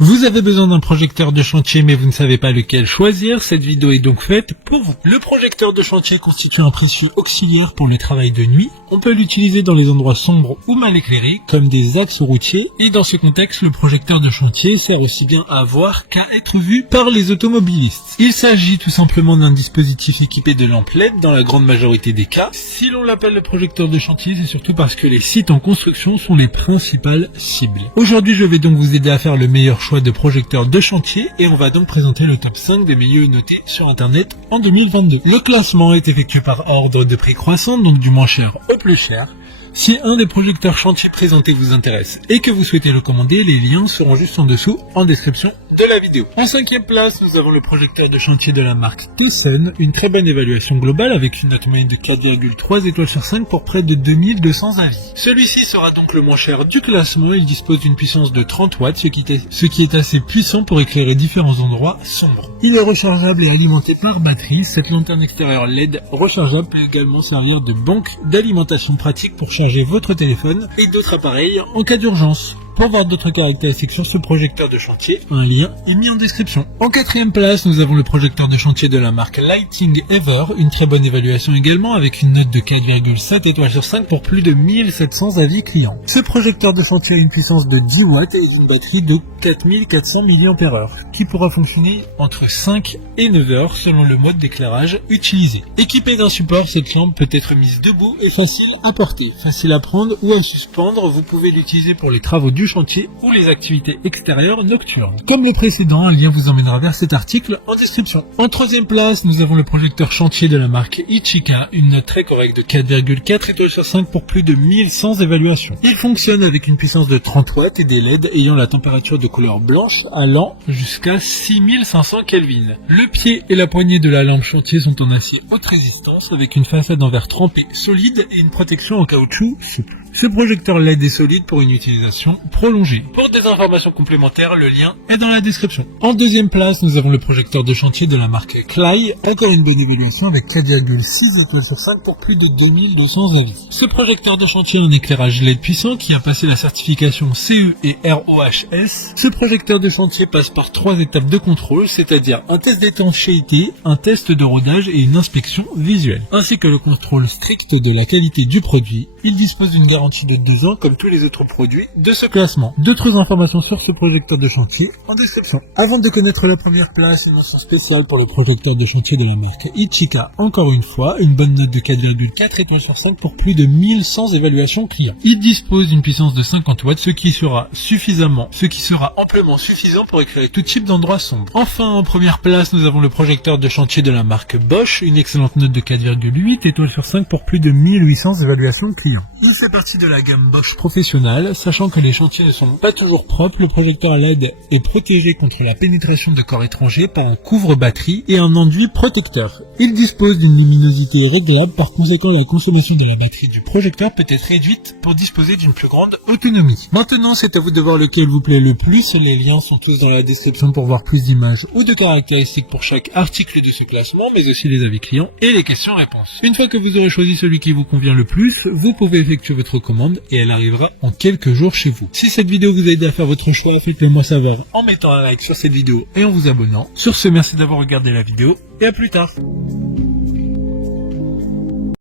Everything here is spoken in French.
Vous avez besoin d'un projecteur de chantier mais vous ne savez pas lequel choisir, cette vidéo est donc faite pour vous. Le projecteur de chantier constitue un précieux auxiliaire pour le travail de nuit. On peut l'utiliser dans les endroits sombres ou mal éclairés, comme des axes routiers, et dans ce contexte, le projecteur de chantier sert aussi bien à voir qu'à être vu par les automobilistes. Il s'agit tout simplement d'un dispositif équipé de lampes LED dans la grande majorité des cas. Si l'on l'appelle le projecteur de chantier, c'est surtout parce que les sites en construction sont les principales cibles. Aujourd'hui, je vais donc vous aider à faire le meilleur choix de projecteurs de chantier et on va donc présenter le top 5 des meilleurs notés sur internet en 2022. Le classement est effectué par ordre de prix croissant, donc du moins cher au plus cher. Si un des projecteurs chantier présentés vous intéresse et que vous souhaitez le commander, les liens seront juste en dessous en description de la vidéo. En 5e place, nous avons le projecteur de chantier de la marque Thyssen, une très bonne évaluation globale avec une note moyenne de 4,3 étoiles sur 5 pour près de 2200 avis. Celui-ci sera donc le moins cher du classement, il dispose d'une puissance de 30 watts, ce qui est assez puissant pour éclairer différents endroits sombres. Il est rechargeable et alimenté par batterie, cette lanterne extérieure LED rechargeable peut également servir de banque d'alimentation pratique pour charger votre téléphone et d'autres appareils en cas d'urgence. Pour voir d'autres caractéristiques sur ce projecteur de chantier, un lien est mis en description. En 4e place, nous avons le projecteur de chantier de la marque Lighting Ever, une très bonne évaluation également avec une note de 4,7 étoiles sur 5 pour plus de 1700 avis clients. Ce projecteur de chantier a une puissance de 10 watts et une batterie de 4400 mAh, qui pourra fonctionner entre 5 et 9 heures selon le mode d'éclairage utilisé. Équipée d'un support, cette lampe peut être mise debout et facile à porter, facile à prendre ou à suspendre. Vous pouvez l'utiliser pour les travaux du chantier ou les activités extérieures nocturnes. Comme le précédent, un lien vous emmènera vers cet article en description. En 3e place, nous avons le projecteur chantier de la marque Ichika, une note très correcte de 4,4 étoiles sur 5 pour plus de 1100 évaluations. Il fonctionne avec une puissance de 30 watts et des LED ayant la température de couleur blanche allant jusqu'à 6500 Kelvin. Le pied et la poignée de la lampe chantier sont en acier haute résistance avec une façade en verre trempé solide et une protection en caoutchouc souple. Ce projecteur LED est solide pour une utilisation prolongée. Pour des informations complémentaires, le lien est dans la description. En 2e place, nous avons le projecteur de chantier de la marque Klai, encore une bonne évaluation avec 4,6 étoiles sur 5 pour plus de 2200 avis. Ce projecteur de chantier a un éclairage LED puissant qui a passé la certification CE et RoHS. Ce projecteur de chantier passe par 3 étapes de contrôle, c'est-à-dire un test d'étanchéité, un test de rodage et une inspection visuelle, ainsi que le contrôle strict de la qualité du produit. Il dispose d'une garantie de 2 ans comme tous les autres produits de ce classement. D'autres informations sur ce projecteur de chantier en description. Avant de connaître la première place, une mention spéciale pour le projecteur de chantier de la marque Ichika. Encore une fois, une bonne note de 4,4 étoiles sur 5 pour plus de 1100 évaluations clients. Il dispose d'une puissance de 50 watts, ce qui sera amplement suffisant pour éclairer tout type d'endroits sombres. Enfin, en première place, nous avons le projecteur de chantier de la marque Bosch, une excellente note de 4,8 étoiles sur 5 pour plus de 1800 évaluations clients. Il fait partie de la gamme Bosch professionnelle, sachant que les chantiers ne sont pas toujours propres, le projecteur LED est protégé contre la pénétration de corps étrangers par un couvre-batterie et un enduit protecteur. Il dispose d'une luminosité réglable, par conséquent la consommation de la batterie du projecteur peut être réduite pour disposer d'une plus grande autonomie. Maintenant, c'est à vous de voir lequel vous plaît le plus, les liens sont tous dans la description pour voir plus d'images ou de caractéristiques pour chaque article de ce classement, mais aussi les avis clients et les questions-réponses. Une fois que vous aurez choisi celui qui vous convient le plus, vous pouvez effectuer votre commande et elle arrivera en quelques jours chez vous. Si cette vidéo vous a aidé à faire votre choix, faites-le moi savoir en mettant un like sur cette vidéo et en vous abonnant. Sur ce, merci d'avoir regardé la vidéo et à plus tard.